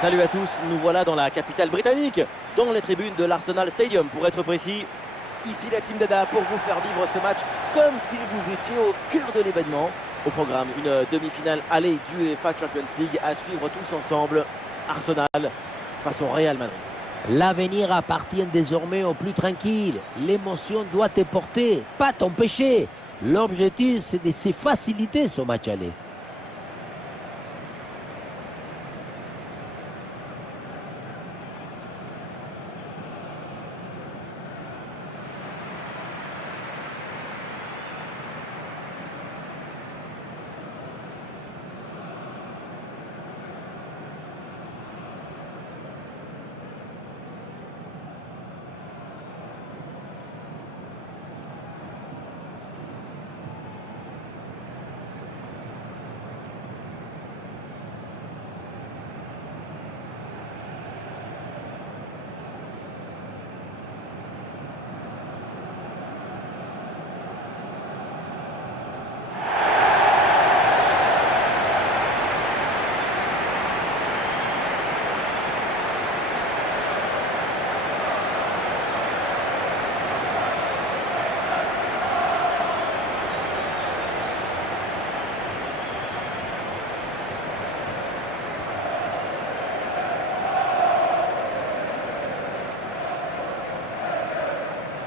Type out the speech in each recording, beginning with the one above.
Salut à tous, nous voilà dans la capitale britannique, dans les tribunes de l'Arsenal Stadium pour être précis. Ici la team Dada pour vous faire vivre ce match comme si vous étiez au cœur de l'événement. Au programme, une demi-finale aller du UEFA Champions League à suivre tous ensemble. Arsenal face au Real Madrid. L'avenir appartient désormais aux plus tranquilles. L'émotion doit te porter, pas t'empêcher. L'objectif, c'est de se faciliter ce match aller.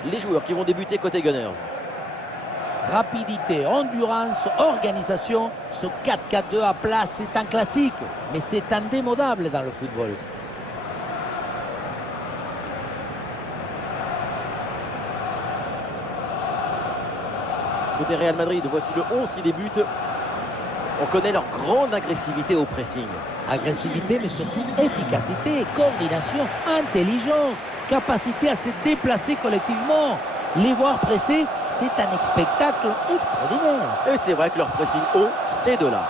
Les joueurs qui vont débuter côté Gunners. Rapidité, endurance, organisation. Ce 4-4-2 à plat, c'est un classique. Mais c'est indémodable dans le football. Côté Real Madrid, voici le 11 qui débute. On connaît leur grande agressivité au pressing. Agressivité, mais surtout efficacité, coordination, intelligence, capacité à se déplacer collectivement. Les voir presser, c'est un spectacle extraordinaire. Et c'est vrai que leur pressing haut, c'est de là.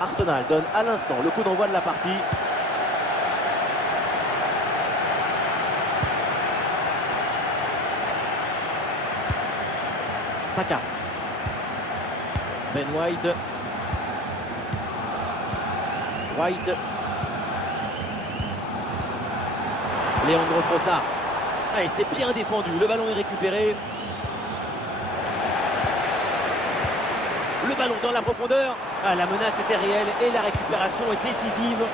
Arsenal donne à l'instant le coup d'envoi de la partie. Saka. Ben White. White. Leandro Trossard. Ah, et c'est bien défendu. Le ballon est récupéré. Le ballon dans la profondeur. Ah, la menace était réelle et la récupération est décisive.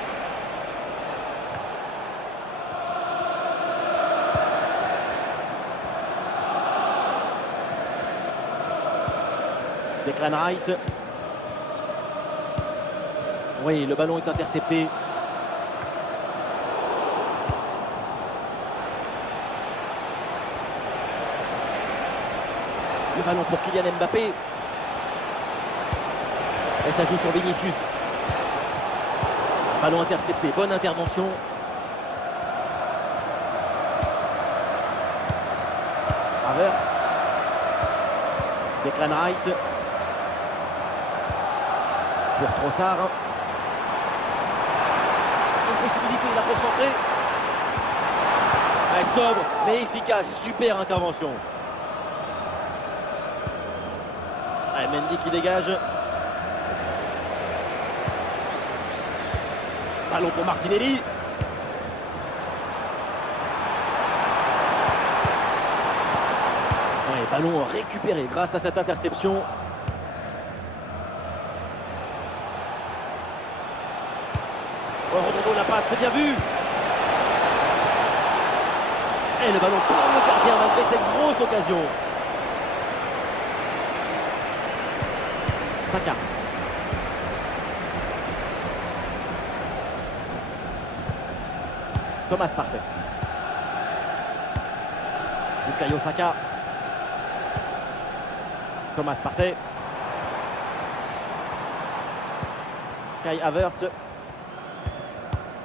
Declan Rice. Oui, le ballon est intercepté. Le ballon pour Kylian Mbappé. Et ça joue sur Vinicius. Ballon intercepté, bonne intervention. Havertz. Declan Rice. Pour Trossard. Une possibilité là pour centrer. Sobre mais efficace, super intervention. Allez, Mendy qui dégage. Ballon pour Martinelli. Ouais, ballon récupéré grâce à cette interception. Oh, Ronaldo la passe, c'est bien vu. Et le ballon pour le gardien malgré cette grosse occasion. Saka. Thomas Partey. Bukayo Saka. Thomas Partey. Kai Havertz.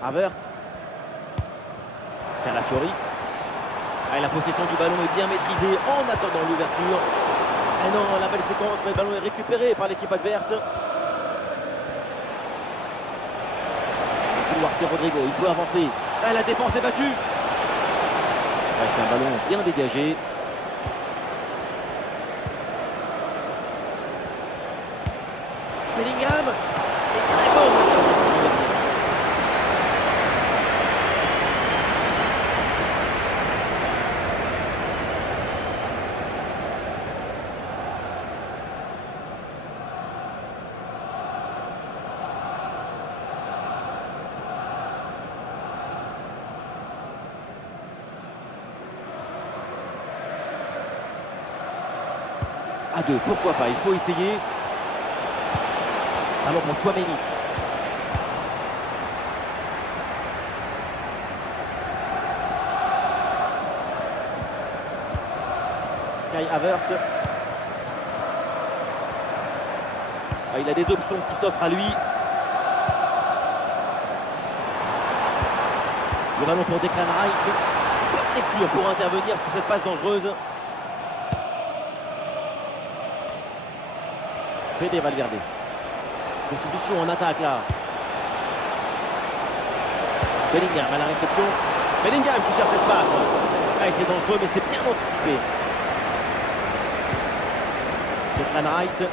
Havertz. Calafiori. Et la possession du ballon est bien maîtrisée en attendant l'ouverture. Et non, la belle séquence, mais le ballon est récupéré par l'équipe adverse. couloir, c'est Rodrigo, il peut avancer. Ah, la défense est battue. Ouais, c'est un ballon bien dégagé. Bellingham. Et très bonne intervention du gardien. À 2, pourquoi pas, il faut essayer. Alors pour Tchouaméni. Kai Havertz. Ah, il a des options qui s'offrent à lui. Le ballon pour Declan Rice. Bonne lecture pour intervenir sur cette passe dangereuse. Fede Valverde. Des solutions en attaque là. Bellingham à la réception. Bellingham qui cherche l'espace. Ah, c'est dangereux mais c'est bien anticipé. Declan Rice.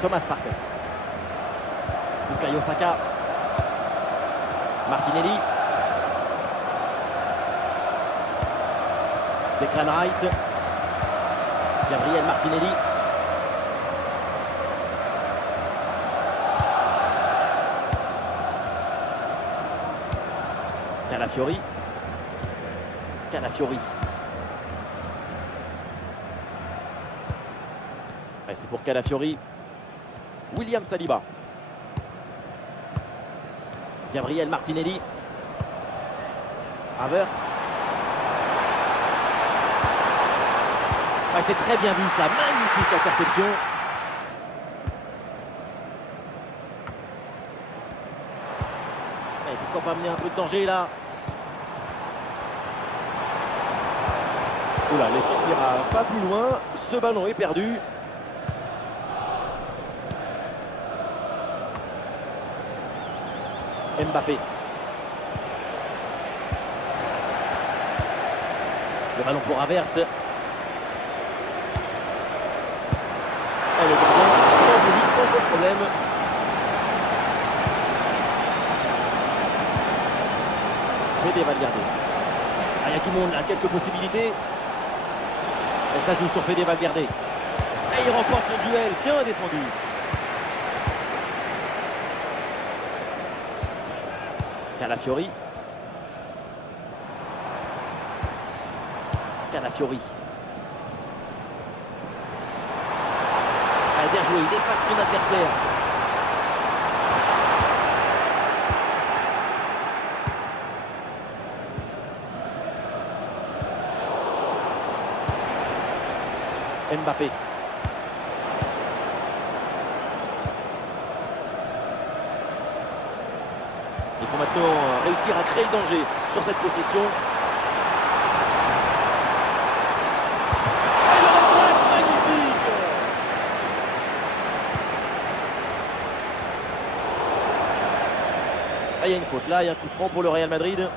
Thomas Partey. Bukayo Saka. Martinelli. Declan Rice. Gabriel Martinelli. Calafiori. Calafiori. Ouais, c'est pour Calafiori. William Saliba. Gabriel Martinelli. Havertz. Ouais, c'est très bien vu ça, magnifique interception. Et pourquoi pas amener un peu de danger là. Oula, l'équipe n'ira pas plus loin, ce ballon est perdu. Mbappé. Le ballon pour Havertz. Et le gardien, sans hésiter, sans aucun problème. Fede Valverde. Ah, il y a du monde là, quelques possibilités. Et ça joue sur Fede Valverde. Et il remporte son duel, bien défendu. Calafiori. Calafiori. Ah, bien joué, il efface son adversaire. Mbappé. Il faut maintenant réussir à créer le danger sur cette possession. Et le remplace, magnifique! Ah, il y a une faute là, il y a un coup franc pour le Real Madrid.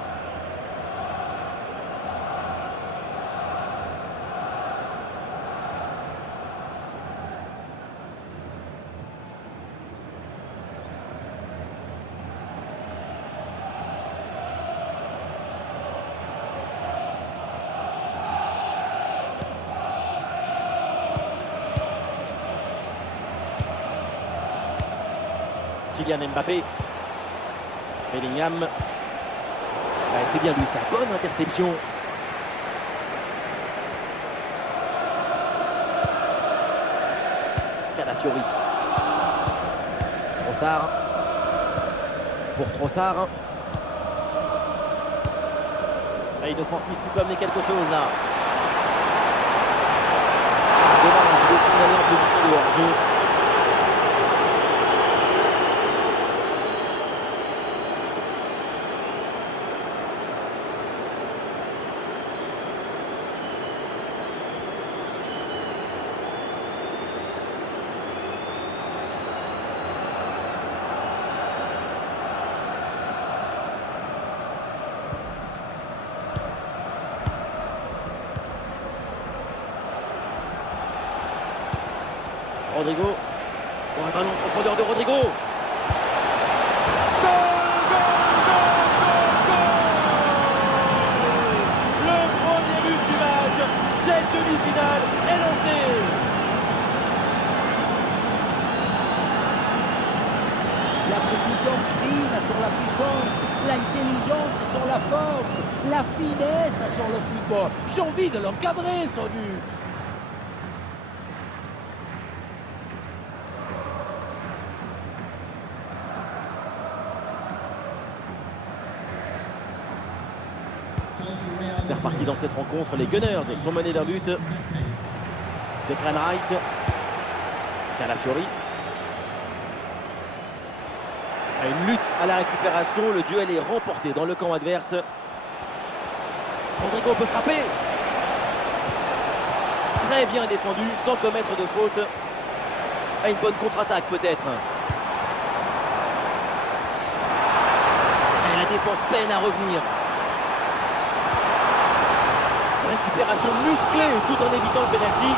Kylian Mbappé. Bellingham. Ouais, c'est bien lui, sa bonne interception. Calafiori. Trossard. Pour Trossard. Ah, une offensive qui peut amener quelque chose là. Ah, dommage, il est signalé en position de hors-jeu. Rodrigo. Bon, un ballon en profondeur de Rodrigo. Goal, goal, goal, goal. Le premier but du match. Cette demi-finale est lancée. La précision prime sur la puissance, l'intelligence sur la force, la finesse sur le football. J'ai envie de l'encadrer, ce but. C'est reparti dans cette rencontre. Les Gunners sont menés d'un but. Declan Rice. Calafiori. Une lutte à la récupération. Le duel est remporté dans le camp adverse. Rodrigo peut frapper. Très bien défendu, sans commettre de faute. Une bonne contre-attaque peut-être. Et la défense peine à revenir. Récupération musclée tout en évitant le pénalty.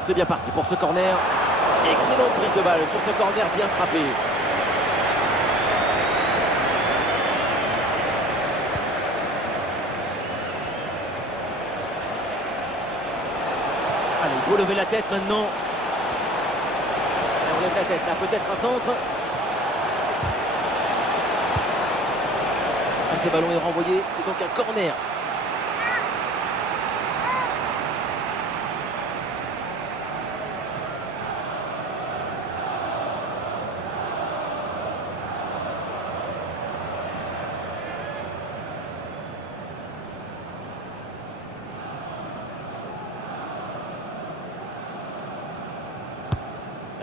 C'est bien parti pour ce corner. Excellente prise de balle sur ce corner bien frappé. Allez, il faut lever la tête maintenant. On lève la tête, là peut-être un centre. Ah, ce ballon est renvoyé, c'est donc un corner.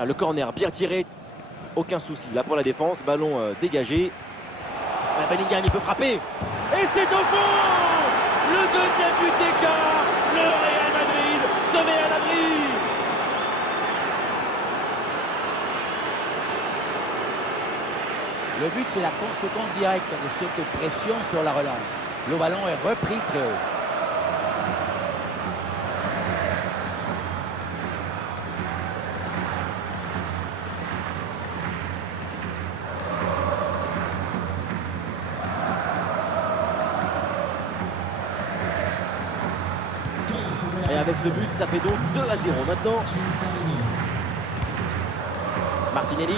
Le corner bien tiré, aucun souci là pour la défense, ballon dégagé. Bellingham il peut frapper et c'est au fond. Le deuxième but d'écart, le Real Madrid se met à l'abri. Le but, c'est la conséquence directe de cette pression sur la relance. Le ballon est repris très haut. Et avec ce but, ça fait donc 2-0 maintenant. Martinelli.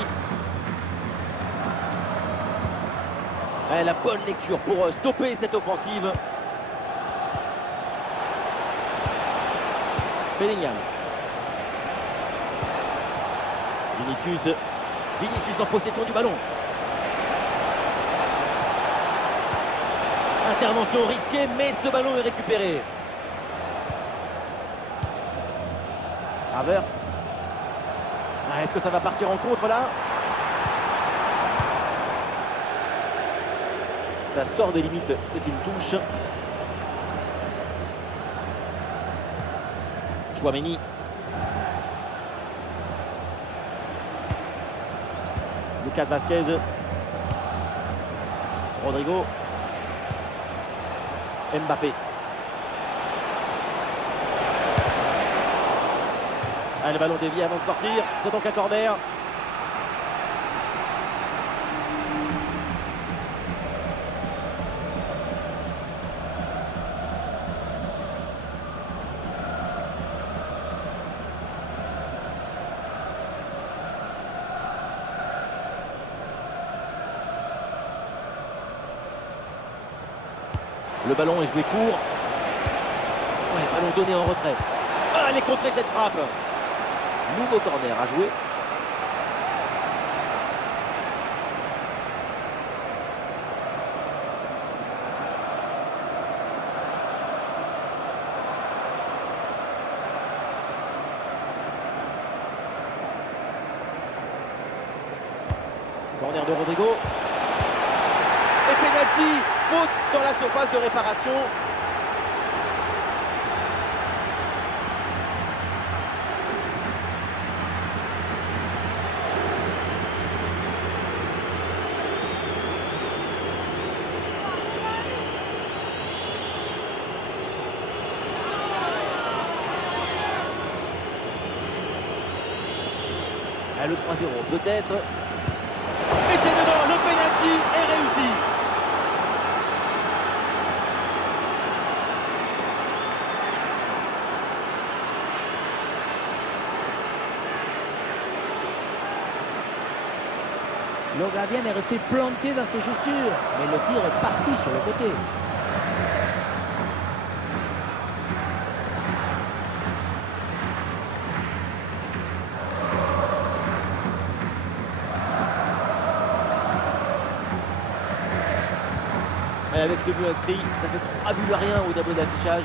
Et la bonne lecture pour stopper cette offensive. Bellingham. Vinicius en possession du ballon. Intervention risquée, mais ce ballon est récupéré. Havertz. Est-ce que ça va partir en contre là? Ça sort des limites, c'est une touche. Chouameni. Lucas Vazquez. Rodrigo. Mbappé. Ah, le ballon dévié avant de sortir, c'est donc un corner. Le ballon est joué court. Ouais, ballon donné en retrait. Ah, elle est contrée cette frappe. Nouveau corner à jouer. Corner de Rodrigo. Et penalty. Faute dans la surface de réparation. Le 3-0 peut-être. Et c'est dedans, le penalty est réussi. Le gardien est resté planté dans ses chaussures, mais le tir est parti sur le côté. Et avec ce but inscrit, ça fait 3 buts à rien au tableau d'affichage.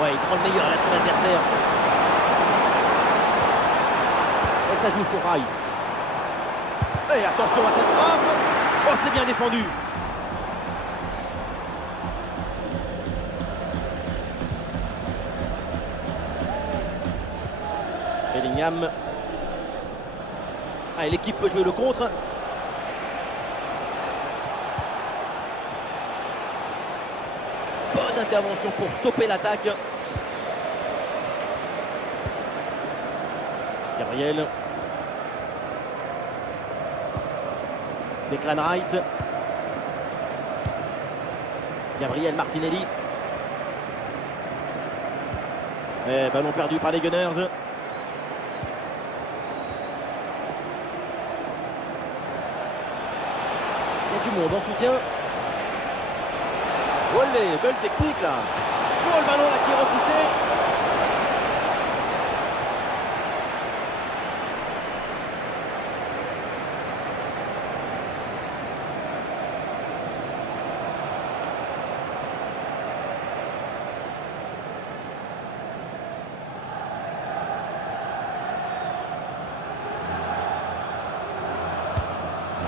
Ouais, il prend le meilleur à son adversaire. Et ça joue sur Rice. Et attention à cette frappe. Oh, c'est bien défendu. Bellingham. Ah, l'équipe peut jouer le contre. Bonne intervention pour stopper l'attaque. Gabriel. Declan Rice. Gabriel Martinelli. Et ballon perdu par les Gunners. Il y a du monde en soutien. Olé, belle technique là. Oh, le ballon là qui est repoussé.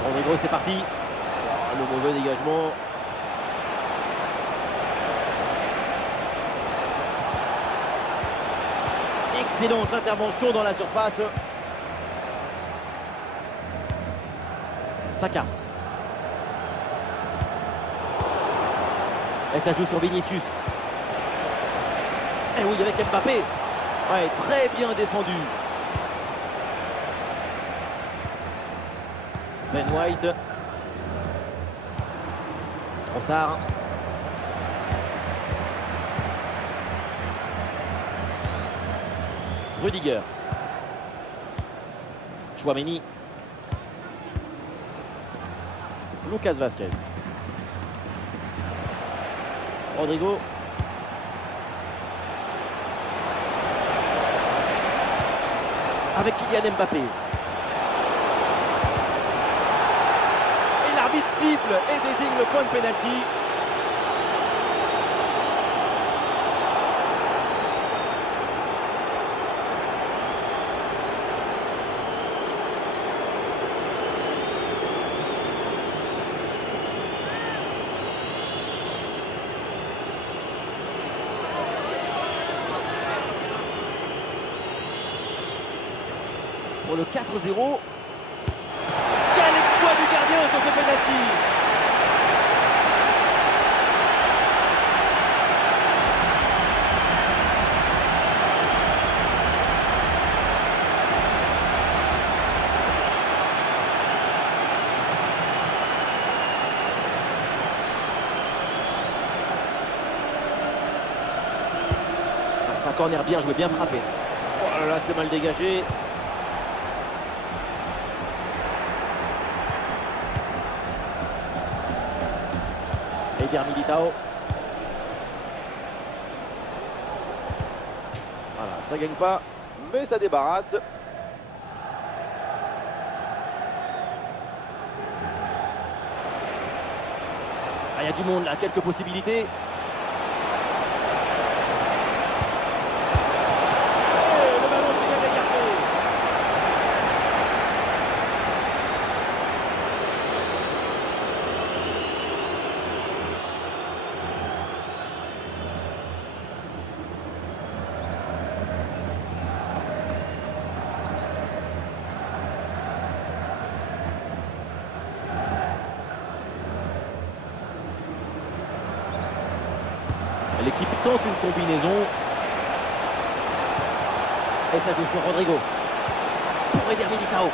Rodrigo, c'est parti. Oh, le mauvais dégagement. Excellente intervention dans la surface. Saka. Et ça joue sur Vinicius. Et oui, avec Mbappé. Ouais, très bien défendu. Ben White. Trossard. Rudiger. Chouameni. Lucas Vazquez. Rodrigo. Avec Kylian Mbappé. Et l'arbitre siffle et désigne le point de pénalty. Pour le 4-0. Quel exploit du gardien sur ce penalty! C'est un corner bien joué, bien frappé. Oh là là, c'est mal dégagé. Eder Militao. Voilà, ça gagne pas, mais ça débarrasse. Ah, il y a du monde là, quelques possibilités. Et le ballon qui vient d'écarter. L'équipe tente une combinaison. Et ça joue sur Rodrigo. Pour Eder Militao.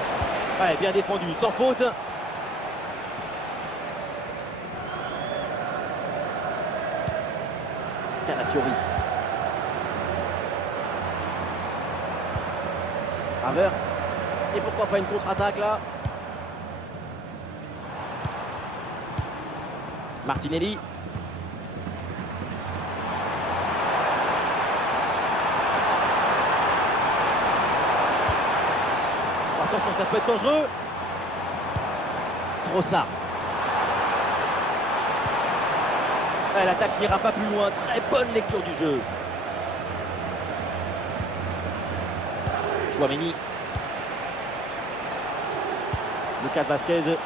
Ouais, bien défendu, sans faute. Calafiori. Havertz. Et pourquoi pas une contre-attaque là? Martinelli. Attention, ça peut être dangereux. Trossard. L'attaque n'ira pas plus loin. Très bonne lecture du jeu. Chouameni. Lucas Vazquez.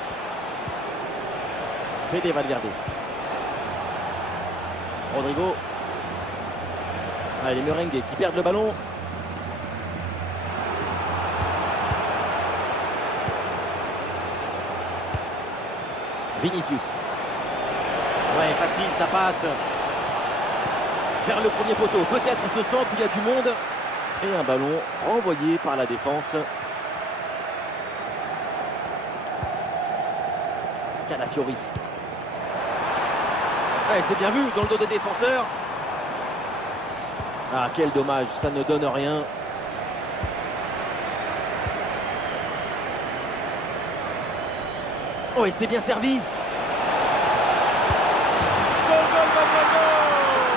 Fede Valverde. Rodrigo. Les merengues qui perdent le ballon. Vinicius. Ouais, facile, ça passe. Vers le premier poteau. Peut-être ce centre où il y a du monde. Et un ballon renvoyé par la défense. Calafiori. Ouais, c'est bien vu dans le dos des défenseurs. Ah, quel dommage, ça ne donne rien. Oh, et c'est bien servi. Goal, goal, goal, goal, goal.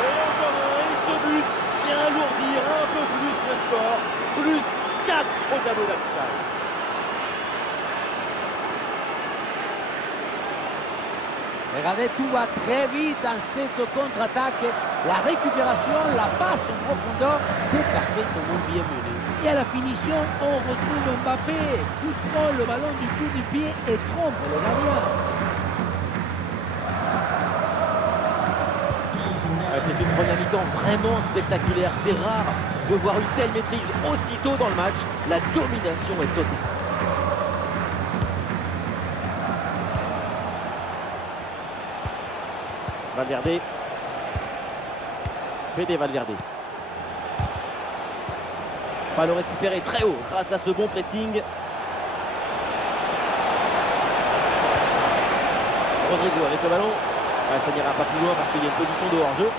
Et encore un, et ce but vient alourdir un peu plus le score. Plus 4 au tableau d'affichage. Regardez, tout va très vite dans cette contre-attaque. La récupération, la passe en profondeur, c'est parfaitement bien mené. Et à la finition, on retrouve Mbappé qui prend le ballon du coup du pied et trompe le gardien. C'est une première mi-temps vraiment spectaculaire. C'est rare de voir une telle maîtrise aussitôt dans le match. La domination est totale. Valverde. Fede Valverde. Ballon récupéré très haut grâce à ce bon pressing. Rodrigo avec le ballon. Ça n'ira pas plus loin parce qu'il y a une position de hors-jeu.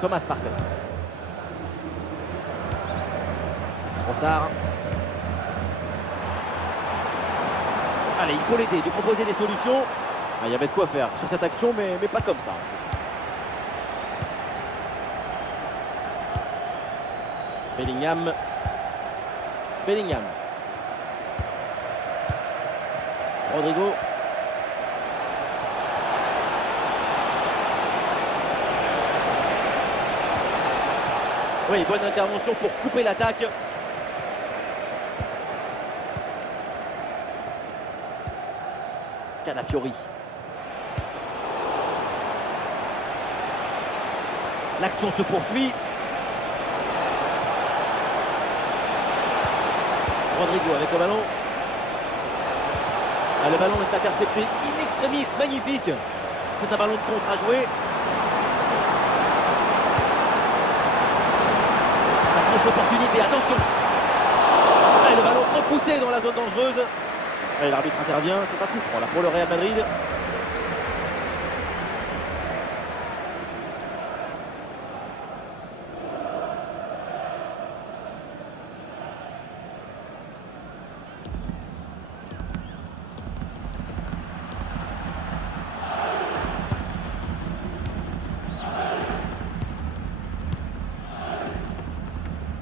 Thomas Partey. Trossard. Allez, il faut l'aider, lui proposer des solutions. Il y avait de quoi faire sur cette action, mais pas comme ça. En fait. Bellingham. Bellingham. Rodrigo. Oui, bonne intervention pour couper l'attaque. Calafiori. L'action se poursuit. Rodrigo avec le ballon. Le ballon est intercepté in extremis, magnifique. C'est un ballon de contre à jouer. La grosse opportunité, attention. Le ballon repoussé dans la zone dangereuse. L'arbitre intervient, c'est un coup franc là pour le Real Madrid.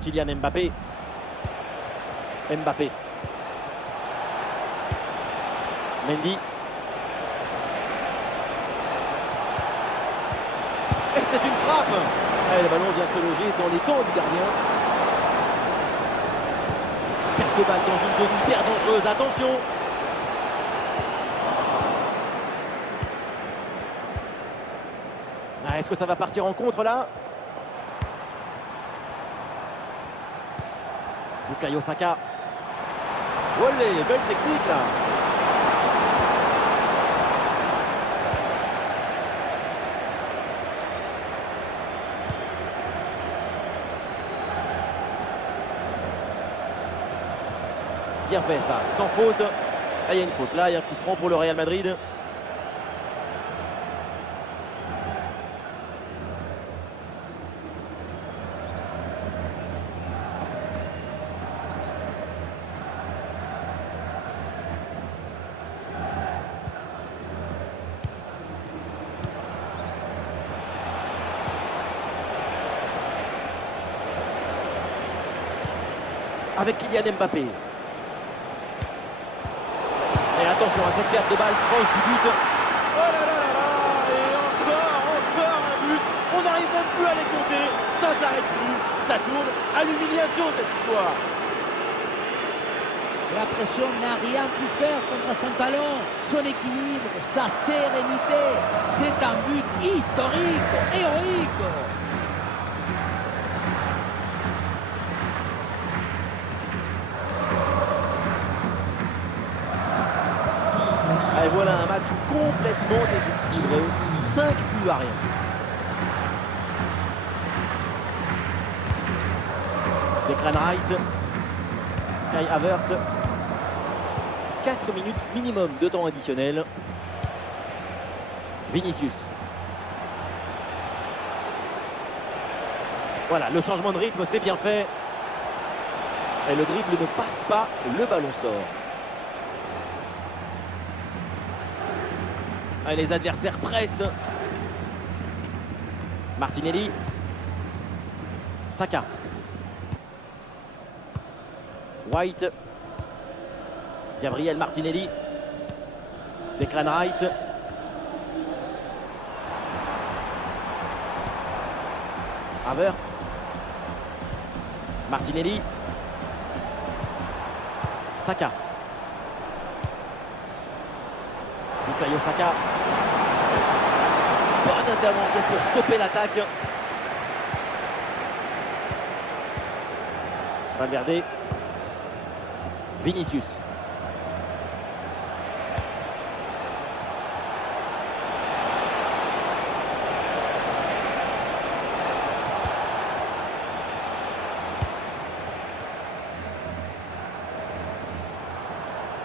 Kylian Mbappé. Mbappé. Mendy. Et c'est une frappe. Le ballon vient se loger dans les temps du gardien. Perte de balle dans une zone hyper dangereuse. Attention. Est-ce que ça va partir en contre là? Bukayo Saka. Olé, belle technique là. Bien fait ça, sans faute. Ah, il y a une faute là, il y a un coup franc pour le Real Madrid. Avec Kylian Mbappé. Et attention à cette perte de balle proche du but. Oh là là là là. Et encore un but. On n'arrive même plus à les compter. Ça s'arrête plus. Ça tourne à l'humiliation cette histoire. La pression n'a rien pu faire contre son talon, son équilibre, sa sérénité. C'est un but historique, héroïque. Et voilà un match complètement déséquilibré, 5 buts à rien. Declan Rice, Kai Havertz, 4 minutes minimum de temps additionnel. Vinicius. Voilà, le changement de rythme, c'est bien fait. Et le dribble ne passe pas, le ballon sort. Allez, les adversaires pressent. Martinelli. Saka. White. Gabriel Martinelli. Declan Rice. Havertz. Martinelli. Saka. Bukayo Saka. Bonne intervention pour stopper l'attaque. Valverde. Vinicius.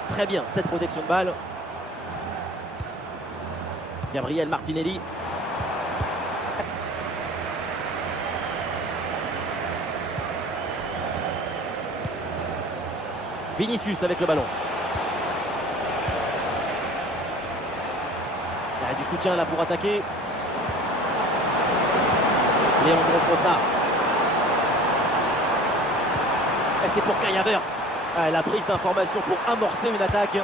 Très bien cette protection de balle. Gabriel Martinelli. Vinicius avec le ballon. Il y a du soutien là pour attaquer. Leandro Trossard. Et c'est pour Kai Havertz. Ah, la prise d'information pour amorcer une attaque.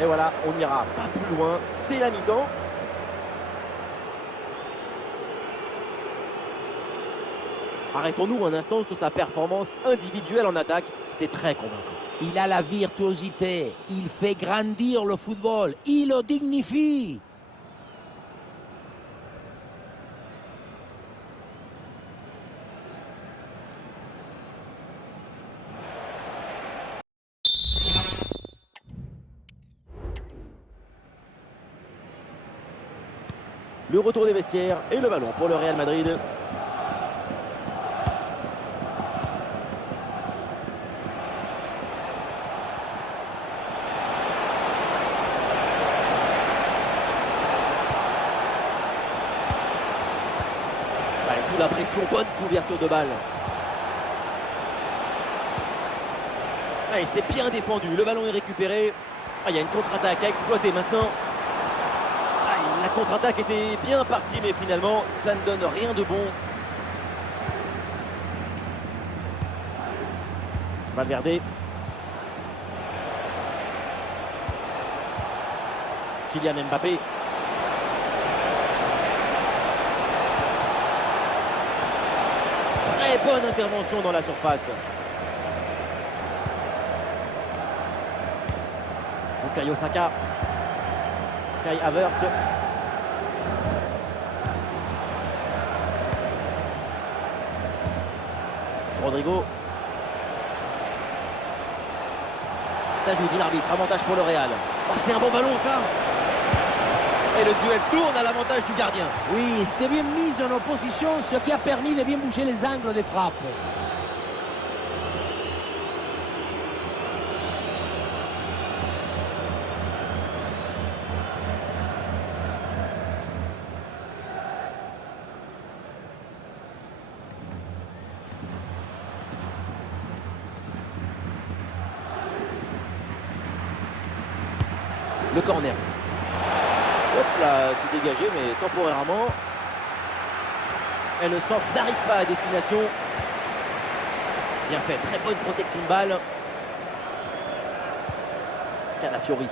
Et voilà, on n'ira pas plus loin. C'est la mi-temps. Arrêtons-nous un instant sur sa performance individuelle en attaque. C'est très convaincant. Il a la virtuosité. Il fait grandir le football. Il le dignifie. Le retour des vestiaires et le ballon pour le Real Madrid. Sous la pression, bonne couverture de balle. Et c'est bien défendu, le ballon est récupéré. Il y a une contre-attaque à exploiter maintenant. La contre-attaque était bien partie, mais finalement, ça ne donne rien de bon. Valverde. Kylian Mbappé. Très bonne intervention dans la surface. Bukayo Saka. Kai Havertz. Rodrigo. Ça joue, dit l'arbitre. Avantage pour le Real. Oh, c'est un bon ballon, ça. Et le duel tourne à l'avantage du gardien. Oui, c'est bien mis en opposition, ce qui a permis de bien bouger les angles des frappes. Le corner. Hop là, c'est dégagé, mais temporairement. Et le centre n'arrive pas à destination. Bien fait, très bonne protection de balle. Calafiori.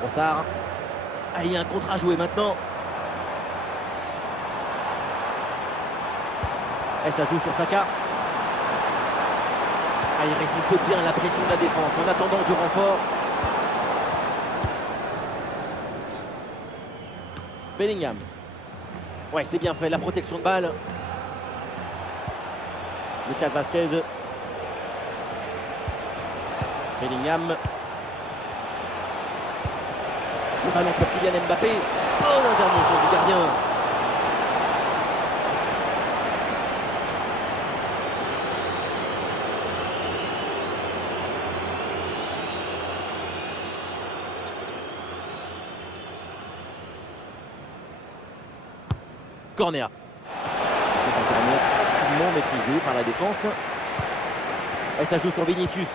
Trossard. Ah, il y a un contre à jouer maintenant. Et ça joue sur Saka. Ah, il résiste bien à la pression de la défense en attendant du renfort. Bellingham. Ouais, c'est bien fait, la protection de balle. Lucas Vazquez. Bellingham. Le ballon pour Kylian Mbappé. Bonne intervention du gardien. Corner. C'est un corner facilement maîtrisé par la défense. Et ça joue sur Vinicius.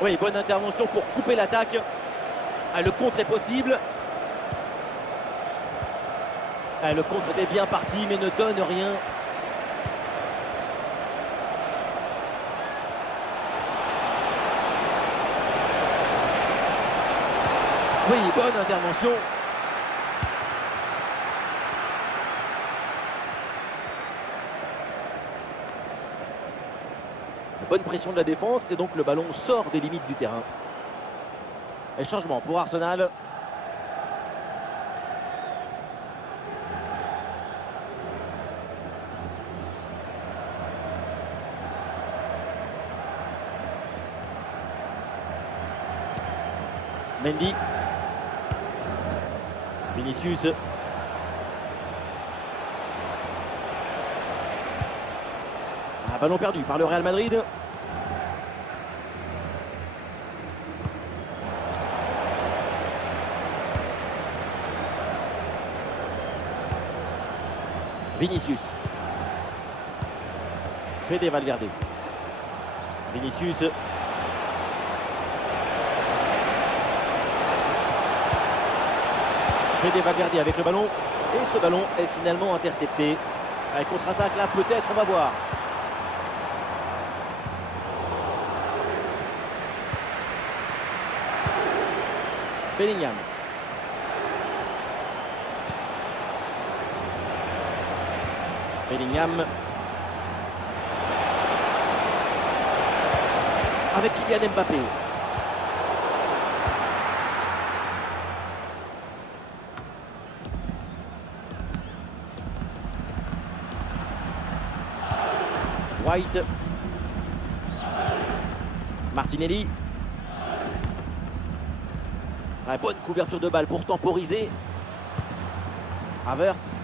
Oui, bonne intervention pour couper l'attaque. Ah, le contre est possible. Ah, le contre était bien parti mais ne donne rien. Oui, bonne intervention. Bonne pression de la défense et donc le ballon sort des limites du terrain. Et changement pour Arsenal. Mendy. Vinicius. Ah, ballon perdu par le Real Madrid. Vinicius. Fede Valverde. Vinicius. Fede Valverde avec le ballon. Et ce ballon est finalement intercepté. Avec contre-attaque là, peut-être, on va voir. Bellingham. Bellingham. Avec Kylian Mbappé. White. Martinelli. Ouais, bonne couverture de balle pour temporiser. Havertz.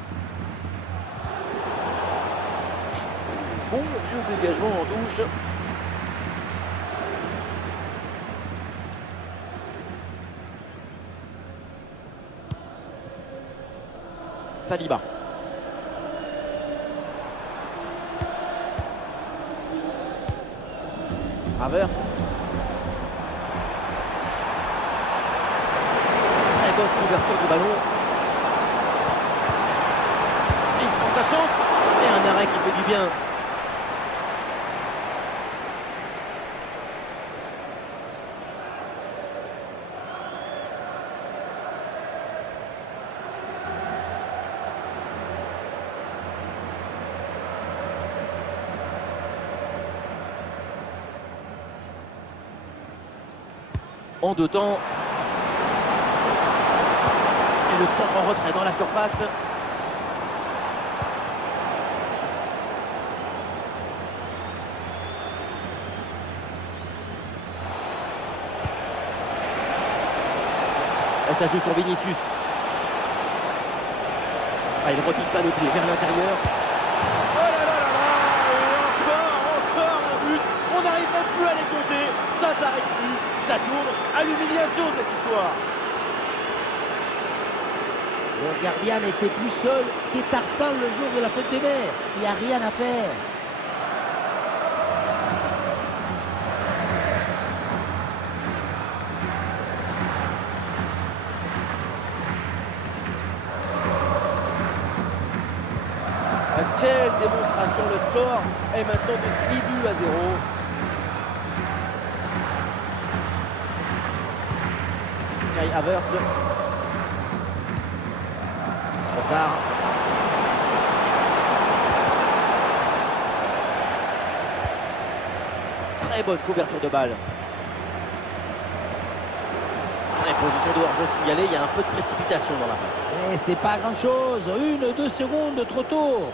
Bon vieux dégagement en touche. Saliba. Havertz. Très bonne couverture du ballon. Il prend sa chance. Et un arrêt qui fait du bien. En deux temps. Et le centre en retrait dans la surface. ça joue sur Vinicius. Ah, il ne repique pas le pied vers l'intérieur. Oh là là là là! Et encore un but. On n'arrive même plus à les compter. Ça s'arrête plus. Ça tourne à l'humiliation cette histoire. Le gardien n'était plus seul qu'Étarsan le jour de la fête des mères. Il n'y a rien à faire. Quelle démonstration, le score est maintenant de 6 buts à 0. Kai Havertz. Trossard. Très bonne couverture de balle. Position de hors-jeu signalée, il y a un peu de précipitation dans la passe. Et c'est pas grand-chose, 1-2 secondes trop tôt.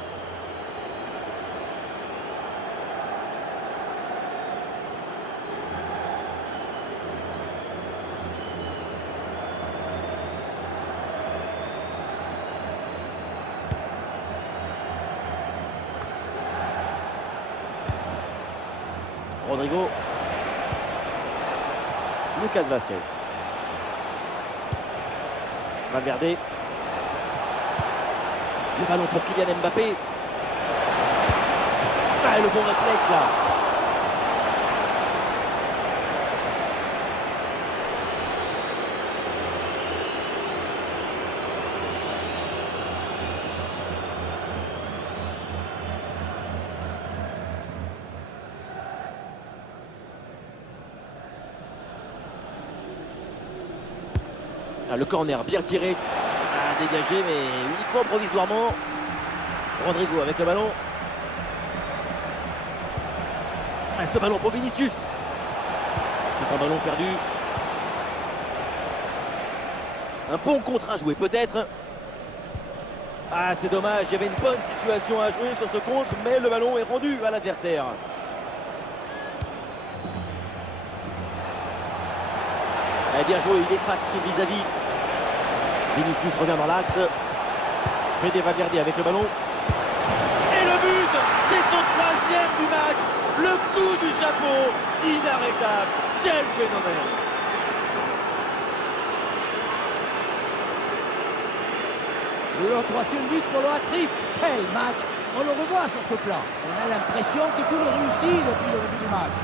Rodrigo. Lucas Vazquez. Valverde. Le ballon pour Kylian Mbappé. Ah, le bon réflexe là. Ah, le corner bien tiré. Ah, dégagé mais uniquement provisoirement. Rodrigo avec le ballon. Ah, ce ballon pour Vinicius. C'est un ballon perdu. Un bon contre à jouer peut-être. Ah, c'est dommage, il y avait une bonne situation à jouer sur ce contre, mais le ballon est rendu à l'adversaire. Eh bien joué, il efface ce vis-à-vis. Vinicius revient dans l'axe. Fede Valverde avec le ballon. Et le but, c'est son 3e du match. Le coup du chapeau, inarrêtable. Quel phénomène. Le 3e but pour le hat-trick. Quel match! On le revoit sur ce plan. On a l'impression que tout le réussit depuis le début du match.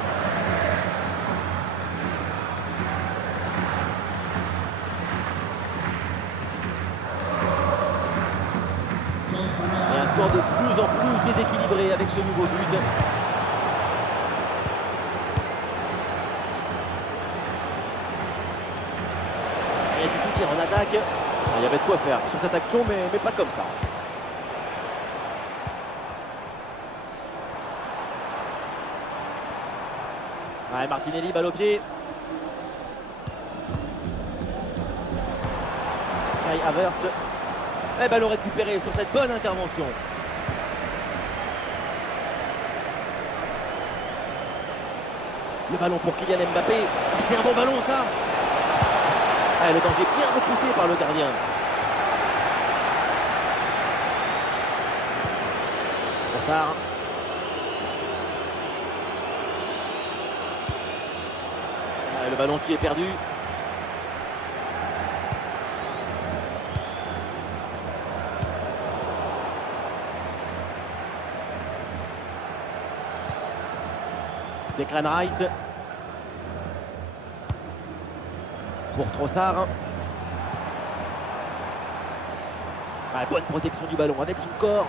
Et un score de plus en plus déséquilibré avec ce nouveau but. Il y a du soutien en attaque. Il y avait de quoi faire sur cette action, mais pas comme ça. Ouais, Martinelli, balle au pied. Kai Havertz. Et ballon récupéré sur cette bonne intervention. Le ballon pour Kylian Mbappé. C'est un bon ballon ça. Ah, le danger bien repoussé par le gardien. Trossard. Ah, le ballon qui est perdu. Declan Rice. Pour Trossard. Ah, bonne protection du ballon avec son corps.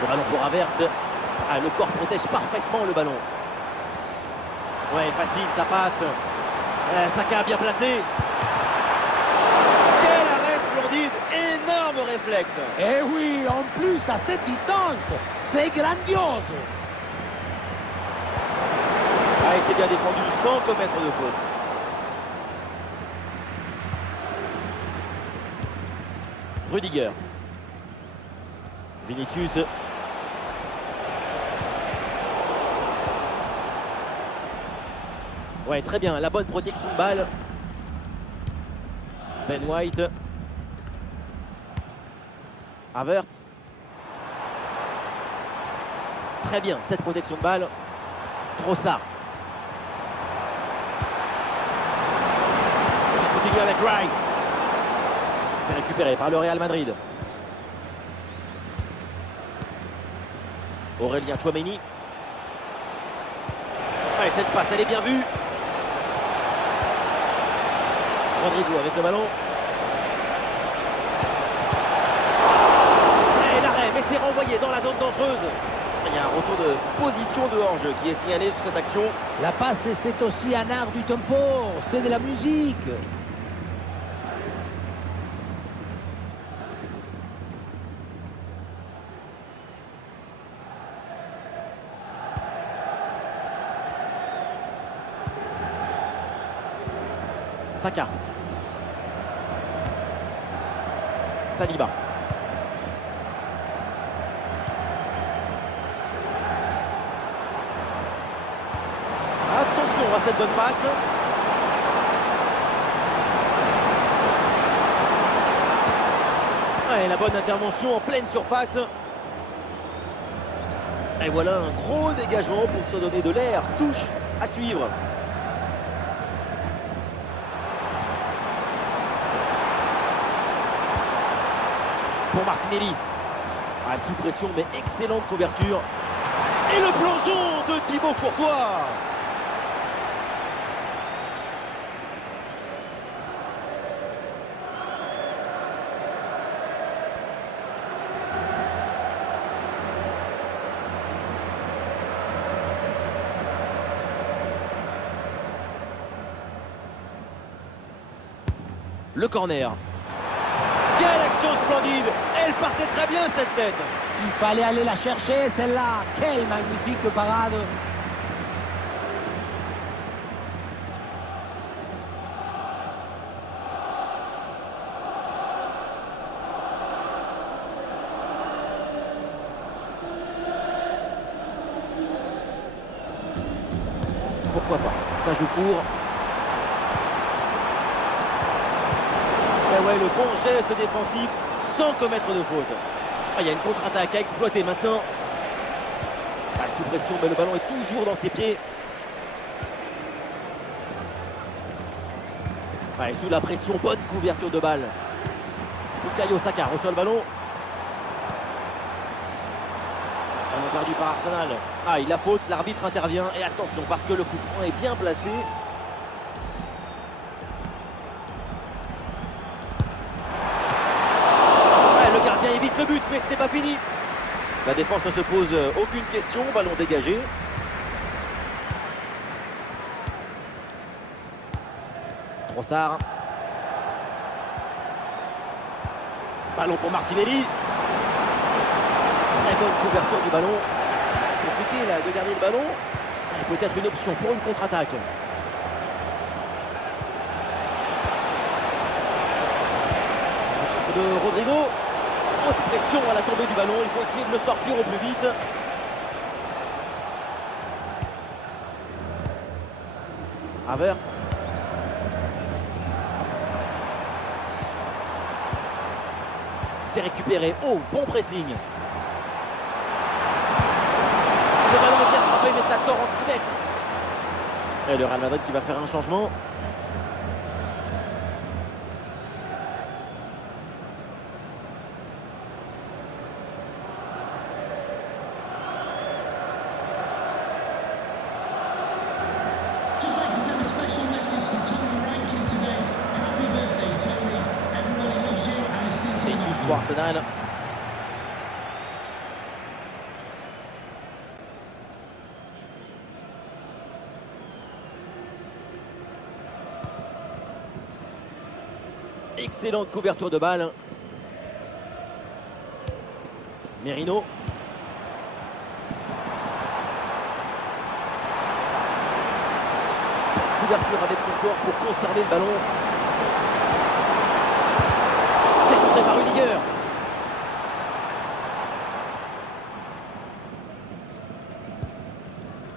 Le ballon pour Havertz. Ah, le corps protège parfaitement le ballon. Ouais, facile, ça passe. Saka bien placé. Quel arrêt splendide. Énorme réflexe. Et oui, en plus à cette distance, c'est grandiose. Ah, il s'est bien défendu sans commettre de faute. Rudiger. Vinicius. Ouais, très bien, la bonne protection de balle. Ben White. Havertz. Très bien, cette protection de balle. Trossard. Ça continue avec Rice. C'est récupéré par le Real Madrid. Aurélien Tchouaméni. Ouais, cette passe, elle est bien vue. Rodrigo avec le ballon. Et l'arrêt, mais c'est renvoyé dans la zone dangereuse. Il y a un retour de position de hors-jeu qui est signalé sur cette action. La passe, c'est aussi un art du tempo, c'est de la musique. Saka. Saliba. Attention à cette bonne passe. Ouais, la bonne intervention en pleine surface. Et voilà un gros dégagement pour se donner de l'air. Touche à suivre. Pour Martinelli. Ah, sous pression, mais excellente couverture. Et le plongeon de Thibaut Courtois. Le corner. Quelle action splendide! Elle partait très bien cette tête. Il fallait aller la chercher celle-là. Quelle magnifique parade. Pourquoi pas? Ça joue court. Et ouais, le bon geste défensif sans commettre de faute. Ah, il y a une contre-attaque à exploiter maintenant. Ah, sous pression, mais le ballon est toujours dans ses pieds. Ah, et sous la pression, bonne couverture de balle. Bukayo Saka reçoit le ballon. Ballon perdu par Arsenal. Ah, il a faute, l'arbitre intervient. Et attention, parce que le coup franc est bien placé. Le gardien évite le but, mais ce n'est pas fini. La défense ne se pose aucune question. Ballon dégagé. Trossard. Ballon pour Martinelli. Très bonne couverture du ballon. Compliqué là de garder le ballon. Peut-être une option pour une contre-attaque. Le centre de Rodrigo. Grosse pression à la tombée du ballon. Il faut essayer de le sortir au plus vite. Havertz. C'est récupéré. Oh, bon pressing. Le ballon est bien frappé, mais ça sort en 6 mètres. Et le Real Madrid qui va faire un changement. C'est une touche pour Arsenal. Excellente couverture de balle. Merino. Couverture avec son corps pour conserver le ballon. C'est contré par Rudiger.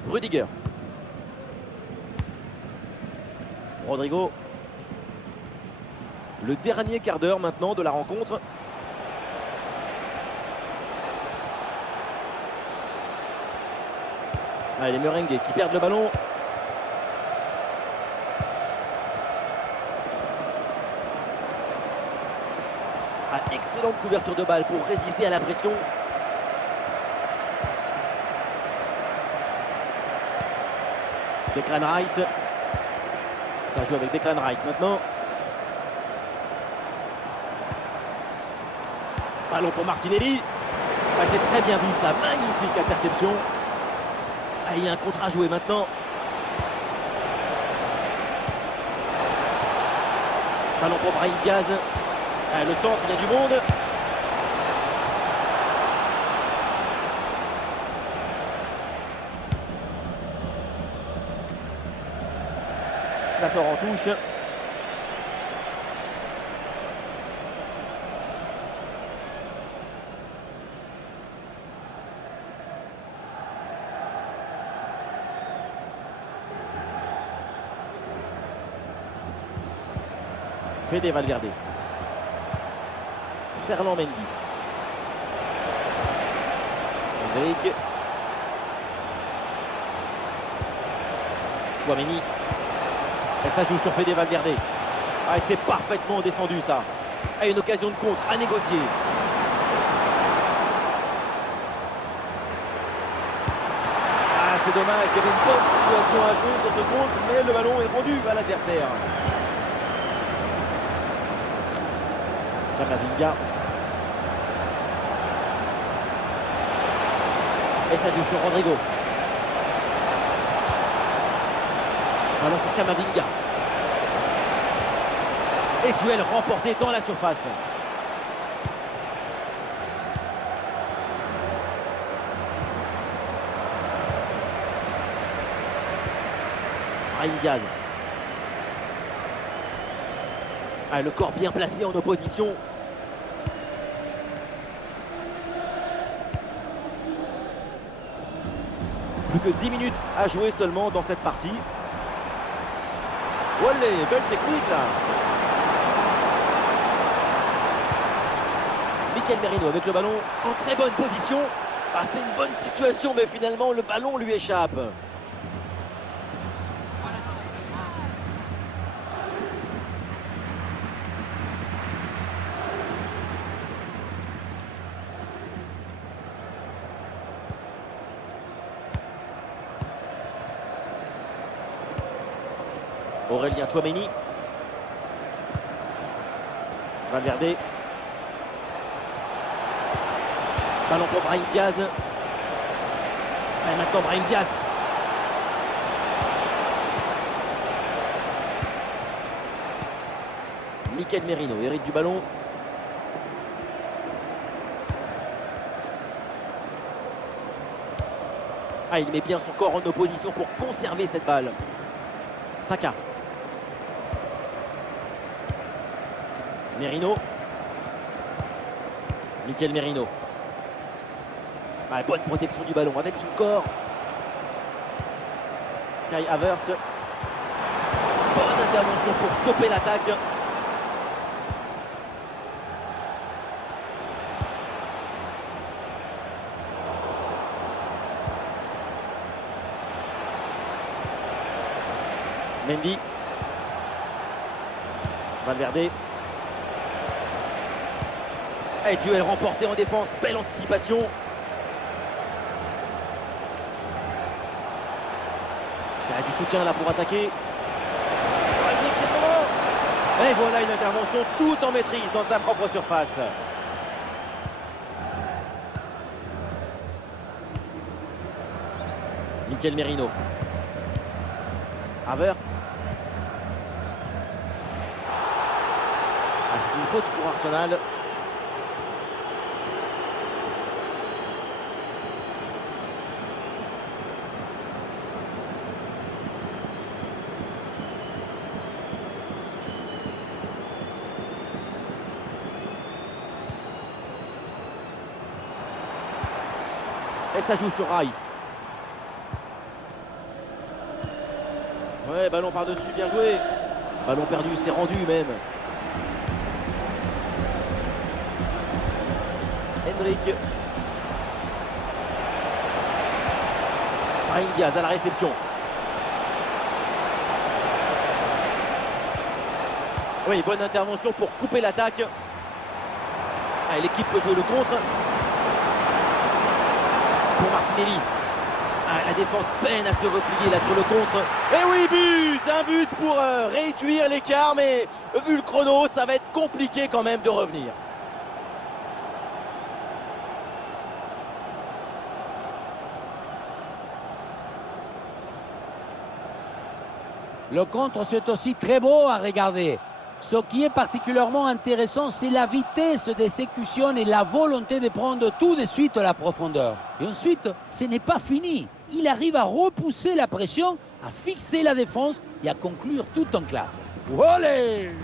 Rudiger. Rodrigo. Le dernier quart d'heure maintenant de la rencontre. Allez, les Merengues qui perdent le ballon. Excellente couverture de balle pour résister à la pression. Declan Rice. Ça joue avec Declan Rice maintenant. Ballon pour Martinelli. Ah, c'est très bien vu ça. Magnifique interception. Ah, il y a un contre à jouer maintenant. Ballon pour Brahim Diaz. Ah, le centre, il y a du monde. Ça sort en touche. Fede Valverde. Ferland Mendy. Endrick. Chouameni. Et ça joue sur Fede Valverde. Ah, c'est parfaitement défendu ça. Ah, une occasion de contre à négocier. Ah, c'est dommage, il y avait une bonne situation à jouer sur ce contre, mais le ballon est rendu à l'adversaire. Camavinga. Et ça joue sur Rodrigo. Ballon sur Camavinga. Et duel remporté dans la surface. Brahim Diaz. Ah, le corps bien placé en opposition. Plus que 10 minutes à jouer seulement dans cette partie. Olé, belle technique là. Mikel Merino avec le ballon en très bonne position. Ah, c'est une bonne situation, mais finalement le ballon lui échappe. Aurélien Chouameni. Valverde. Ballon pour Brahim Diaz. Et maintenant Brahim Diaz. Mikel Merino hérite du ballon. Ah, il met bien son corps en opposition pour conserver cette balle. Saka. Merino. Mikel Merino. Ah, bonne protection du ballon avec son corps. Kai Havertz. Bonne intervention pour stopper l'attaque. Mendy. Valverde. Et duel remporté en défense, belle anticipation. Il y a du soutien là pour attaquer. Et voilà une intervention tout en maîtrise dans sa propre surface. Mikel Merino. Havertz. Ah, c'est une faute pour Arsenal. Et ça joue sur Rice. Ouais, ballon par-dessus, bien joué. Ballon perdu, c'est rendu même. Hendrik. Brahim Diaz à la réception. Oui, bonne intervention pour couper l'attaque. Ah, l'équipe peut jouer le contre. Pour Martinelli. Ah, la défense peine à se replier là sur le contre. Et oui, but! Un but pour réduire l'écart, mais vu le chrono, ça va être compliqué quand même de revenir. Le contre, c'est aussi très beau à regarder. Ce qui est particulièrement intéressant, c'est la vitesse d'exécution et la volonté de prendre tout de suite la profondeur. Et ensuite, ce n'est pas fini. Il arrive à repousser la pression, à fixer la défense et à conclure tout en classe. Olé!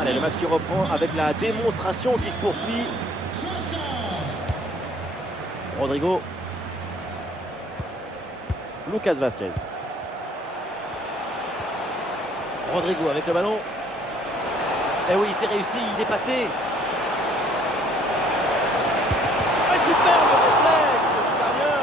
Allez, le match qui reprend avec la démonstration qui se poursuit. Rodrigo. Lucas Vazquez. Rodrigo avec le ballon. Et oui, c'est réussi, il est passé. Ah, super le réflexe du gardien.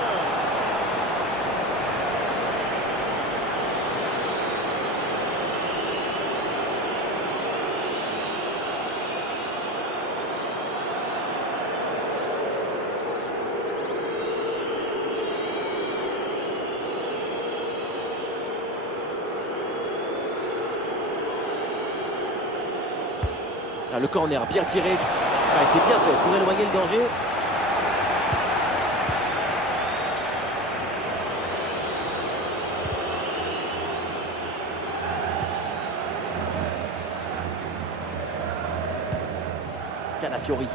Ah, le corner bien tiré. Ah, c'est bien fait pour éloigner le danger. Calafiori.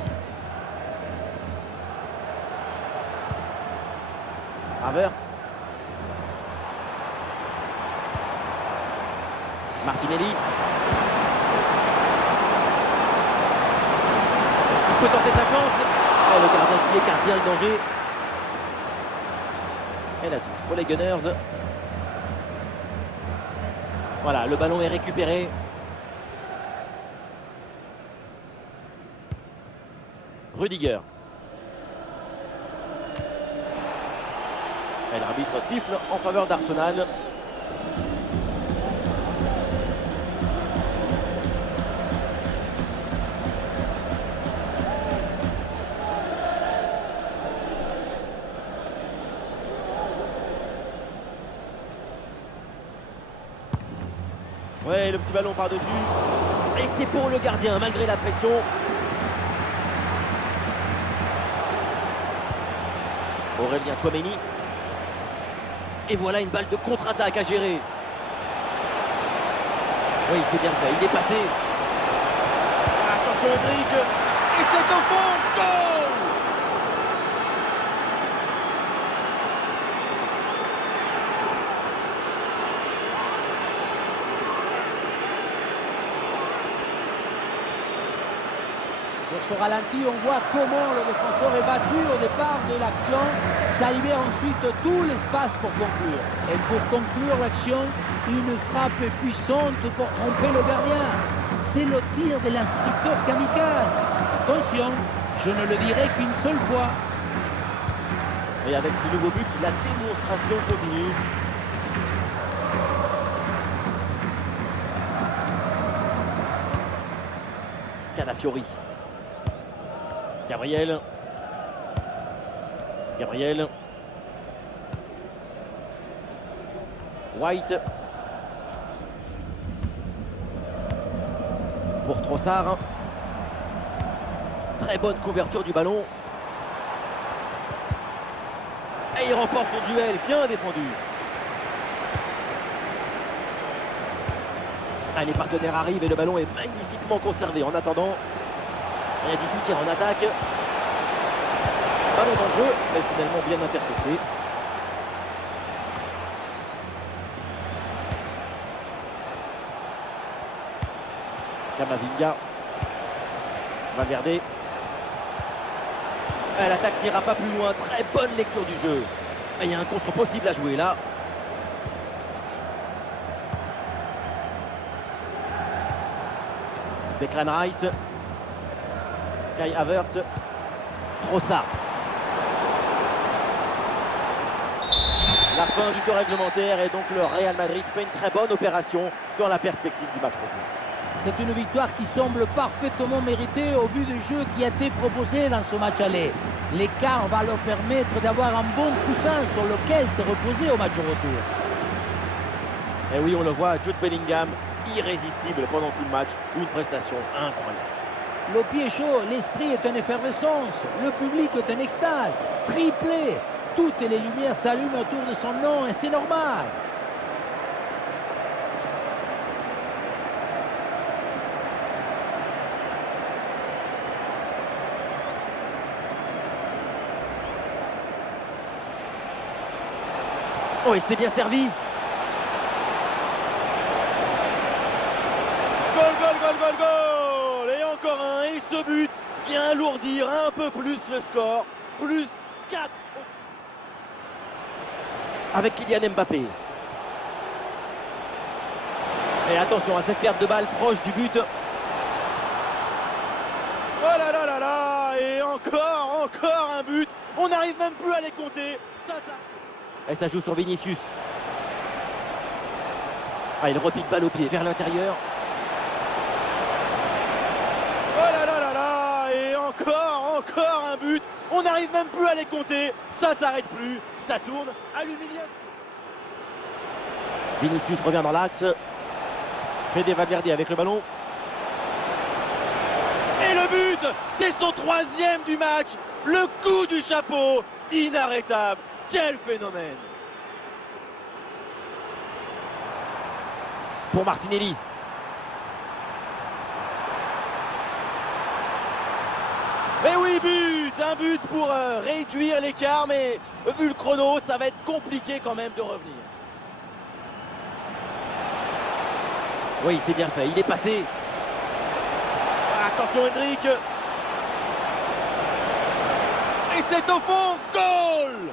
Havertz. Martinelli. Il peut tenter sa chance. Oh, le gardien qui écarte bien le danger. Et la touche pour les Gunners. Voilà, le ballon est récupéré. Rudiger. Et l'arbitre siffle en faveur d'Arsenal. Ouais, le petit ballon par-dessus. Et c'est pour le gardien, malgré la pression. Aurélien Tchouaméni. Et voilà une balle de contre-attaque à gérer. Oui, c'est bien fait, il est passé. Attention Hendrik. Et c'est au fond. Goal! Sur ce ralenti, on voit comment le défenseur est battu au départ de l'action. Ça libère ensuite tout l'espace pour conclure. Et pour conclure l'action, une frappe puissante pour tromper le gardien. C'est le tir de l'instructeur kamikaze. Attention, je ne le dirai qu'une seule fois. Et avec ce nouveau but, la démonstration continue. Calafiori. Gabriel. White. Pour Trossard. Très bonne couverture du ballon. Et il remporte son duel, bien défendu. Ah, les partenaires arrivent et le ballon est magnifiquement conservé. En attendant, il y a du soutien en attaque. Ballon dangereux, mais finalement bien intercepté. Camavinga. Valverde. L'attaque n'ira pas plus loin. Très bonne lecture du jeu. Il y a un contre possible à jouer là. Declan Rice. Kai Havertz. Trossard. La fin du temps réglementaire et donc le Real Madrid fait une très bonne opération dans la perspective du match retour. C'est une victoire qui semble parfaitement méritée au vu du jeu qui a été proposé dans ce match aller. L'écart va leur permettre d'avoir un bon coussin sur lequel se reposer au match retour. Et oui, on le voit, Jude Bellingham, irrésistible pendant tout le match, une prestation incroyable. Le pied chaud, l'esprit est en effervescence, le public est en extase, triplé. Toutes les lumières s'allument autour de son nom et c'est normal. Oh, et c'est bien servi. Goal, goal, goal, goal, goal. Et encore un. Et ce but vient alourdir un peu plus le score. Plus 4. Avec Kylian Mbappé. Et attention à cette perte de balle proche du but. Oh là là là là. Et encore un but. On n'arrive même plus à les compter. Ça. Et ça joue sur Vinicius. Ah, il repique balle au pied vers l'intérieur. Oh là là là là. Et encore un but. On n'arrive même plus à les compter. Ça s'arrête plus. Ça tourne à l'humiliation. Vinicius revient dans l'axe. Fede Valverde avec le ballon. Et le but, c'est son 3e du match. Le coup du chapeau, inarrêtable. Quel phénomène! Pour Martinelli. Mais oui, un but pour réduire l'écart, mais vu le chrono, ça va être compliqué quand même de revenir. Oui, c'est bien fait, il est passé. Attention Hendrick. Et c'est au fond, goal!